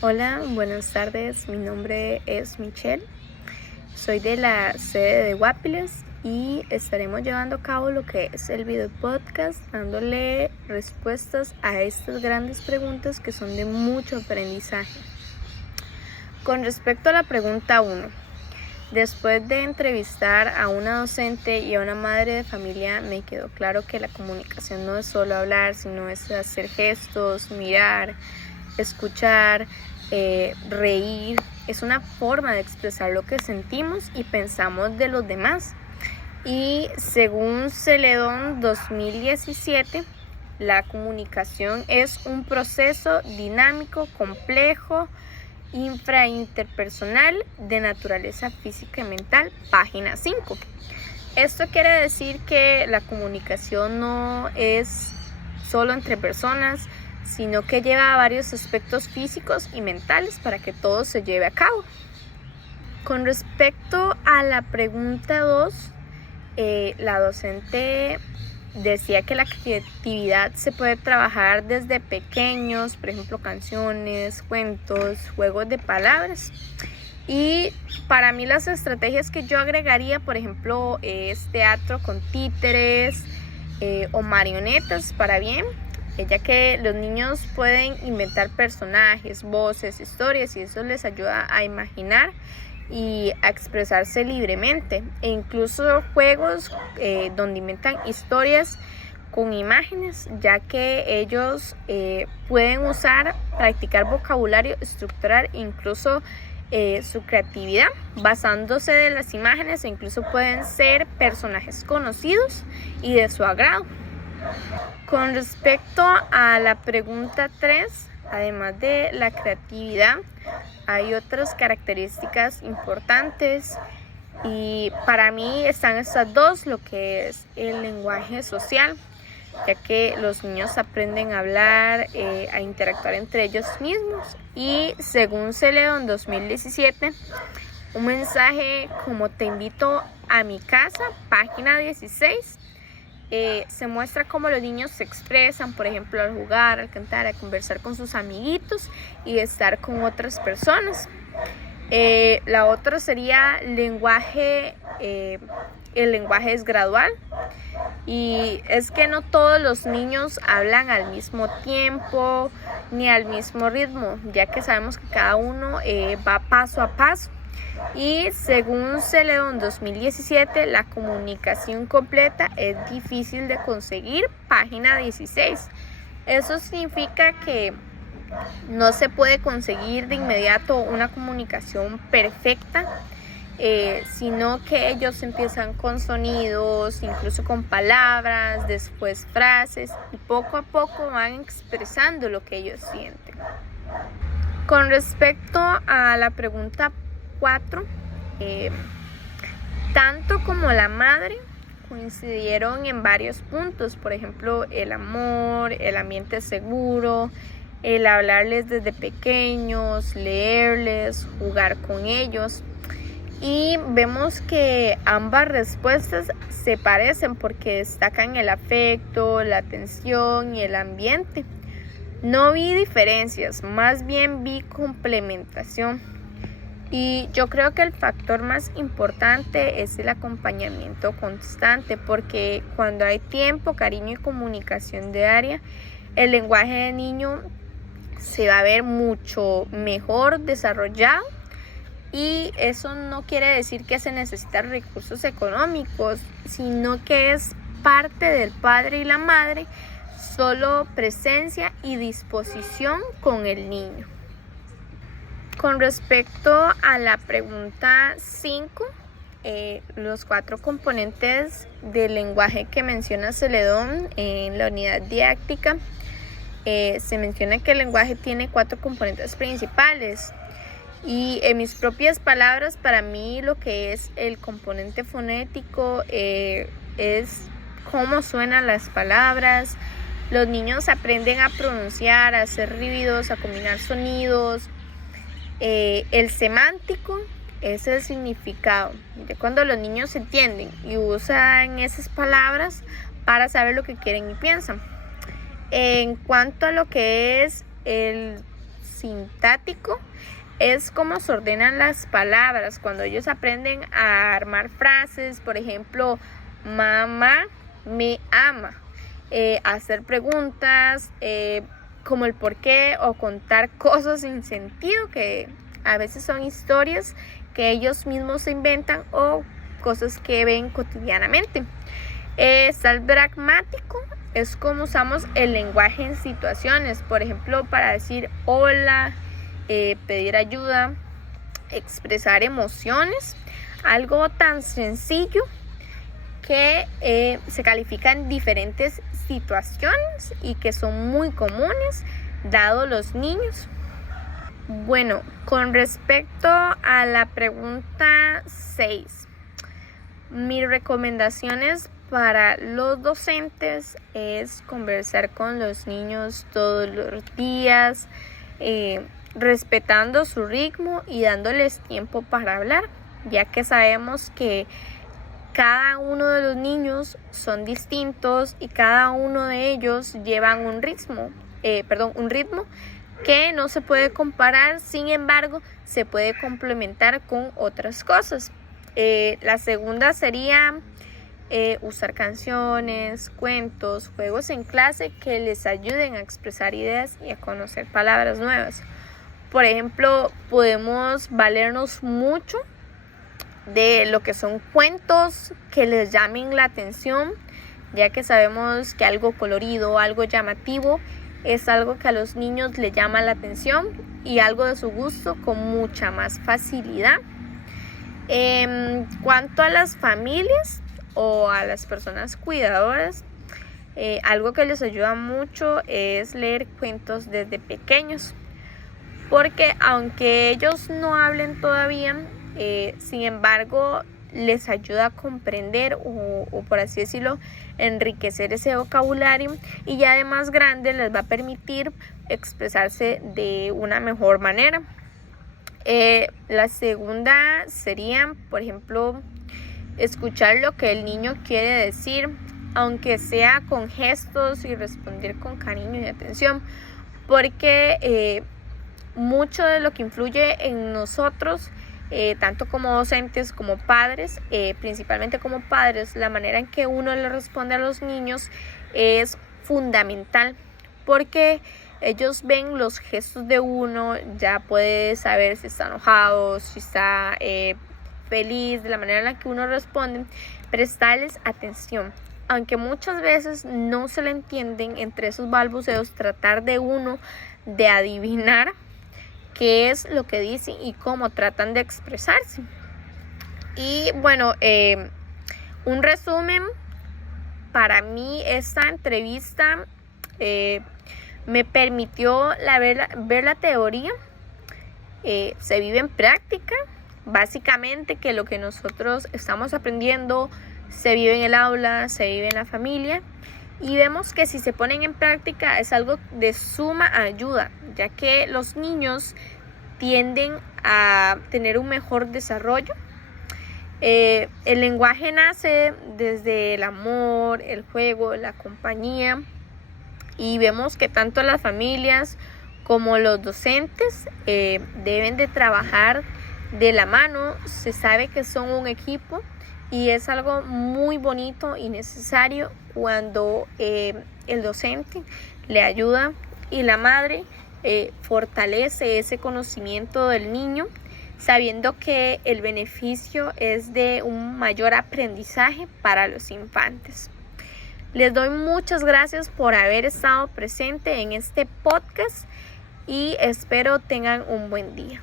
Hola, buenas tardes. Mi nombre es Michelle. Soy de la sede de Guapiles y estaremos llevando a cabo lo que es el video podcast, dándole respuestas a estas grandes preguntas que son de mucho aprendizaje. Con respecto a la pregunta 1, después de entrevistar a una docente y a una madre de familia, me quedó claro que la comunicación no es solo hablar, sino es hacer gestos, mirar, escuchar, reír. Es una forma de expresar lo que sentimos y pensamos de los demás. Y según Celedón 2017, la comunicación es un proceso dinámico, complejo, interpersonal de naturaleza física y mental, página 5. Esto quiere decir que la comunicación no es solo entre personas, sino que lleva varios aspectos físicos y mentales para que todo se lleve a cabo. Con respecto a la pregunta 2, la docente decía que la creatividad se puede trabajar desde pequeños, por ejemplo, canciones, cuentos, juegos de palabras. Y para mí las estrategias que yo agregaría, por ejemplo, es teatro con títeres o marionetas para bien, ya que los niños pueden inventar personajes, voces, historias y eso les ayuda a imaginar y a expresarse libremente, e incluso juegos donde inventan historias con imágenes, ya que ellos pueden practicar vocabulario, estructurar incluso su creatividad basándose de las imágenes, e incluso pueden ser personajes conocidos y de su agrado. Con respecto a la pregunta 3, además de la creatividad, hay otras características importantes y para mí están estas dos, lo que es el lenguaje social, ya que los niños aprenden a hablar, a interactuar entre ellos mismos, y según Celedón 2017, un mensaje como "te invito a mi casa", página 16, se muestra cómo los niños se expresan, por ejemplo, al jugar, al cantar, a conversar con sus amiguitos y estar con otras personas. La otra sería lenguaje. El lenguaje es gradual y es que no todos los niños hablan al mismo tiempo ni al mismo ritmo, ya que sabemos que cada uno va paso a paso. Y según Celedón 2017, la comunicación completa es difícil de conseguir, página 16. Eso significa que no se puede conseguir de inmediato una comunicación perfecta, sino que ellos empiezan con sonidos, incluso con palabras, después frases, y poco a poco van expresando lo que ellos sienten. Con respecto a la pregunta 4, tanto como la madre coincidieron en varios puntos, por ejemplo, el amor, el ambiente seguro, el hablarles desde pequeños, leerles, jugar con ellos. Y vemos que ambas respuestas se parecen porque destacan el afecto, la atención y el ambiente. No vi diferencias, más bien vi complementación. Y yo creo que el factor más importante es el acompañamiento constante, porque cuando hay tiempo, cariño y comunicación diaria, el lenguaje del niño se va a ver mucho mejor desarrollado. Y eso no quiere decir que se necesitan recursos económicos, sino que es parte del padre y la madre, solo presencia y disposición con el niño. Con respecto a la pregunta 5, los 4 componentes del lenguaje que menciona Celedón en la unidad didáctica, se menciona que el lenguaje tiene 4 componentes principales. Y en mis propias palabras, para mí lo que es el componente fonético es cómo suenan las palabras. Los niños aprenden a pronunciar, a hacer ruidos, a combinar sonidos. El semántico es el significado, de cuando los niños entienden y usan esas palabras para saber lo que quieren y piensan. En cuanto a lo que es el sintáctico es como se ordenan las palabras cuando ellos aprenden a armar frases, por ejemplo, mamá me ama, hacer preguntas como el por qué o contar cosas sin sentido que a veces son historias que ellos mismos se inventan o cosas que ven cotidianamente. Está el pragmático, es como usamos el lenguaje en situaciones, por ejemplo, para decir hola, pedir ayuda, expresar emociones, algo tan sencillo que se califican diferentes situaciones y que son muy comunes dado los niños. Bueno, con respecto a la pregunta 6, mis recomendaciones para los docentes es conversar con los niños todos los días, respetando su ritmo y dándoles tiempo para hablar, ya que sabemos que cada uno de los niños son distintos y cada uno de ellos llevan un ritmo que no se puede comparar, sin embargo, se puede complementar con otras cosas. La segunda sería usar canciones, cuentos, juegos en clase que les ayuden a expresar ideas y a conocer palabras nuevas. Por ejemplo, podemos valernos mucho de lo que son cuentos que les llamen la atención, ya que sabemos que algo colorido, algo llamativo, es algo que a los niños les llama la atención y algo de su gusto con mucha más facilidad. En cuanto a las familias o a las personas cuidadoras, algo que les ayuda mucho es leer cuentos desde pequeños, porque aunque ellos no hablen todavía, sin embargo les ayuda a comprender o por así decirlo, enriquecer ese vocabulario, y ya de más grande les va a permitir expresarse de una mejor manera. La segunda sería, por ejemplo, escuchar lo que el niño quiere decir, aunque sea con gestos, y responder con cariño y atención, porque mucho de lo que influye en nosotros, tanto como docentes como padres, principalmente como padres, la manera en que uno le responde a los niños es fundamental, porque ellos ven los gestos de uno, ya puede saber si está enojado, si está feliz, de la manera en la que uno responde, prestarles atención. Aunque muchas veces no se le entienden entre esos balbuceos, tratar de uno de adivinar qué es lo que dicen y cómo tratan de expresarse. Y bueno, un resumen, para mí esta entrevista me permitió ver la teoría, se vive en práctica, básicamente que lo que nosotros estamos aprendiendo se vive en el aula, se vive en la familia, y vemos que si se ponen en práctica es algo de suma ayuda, ya que los niños tienden a tener un mejor desarrollo. El lenguaje nace desde el amor, el juego, la compañía, y vemos que tanto las familias como los docentes deben de trabajar de la mano. Se sabe que son un equipo y es algo muy bonito y necesario cuando el docente le ayuda y la madre fortalece ese conocimiento del niño, sabiendo que el beneficio es de un mayor aprendizaje para los infantes. Les doy muchas gracias por haber estado presente en este podcast y espero tengan un buen día.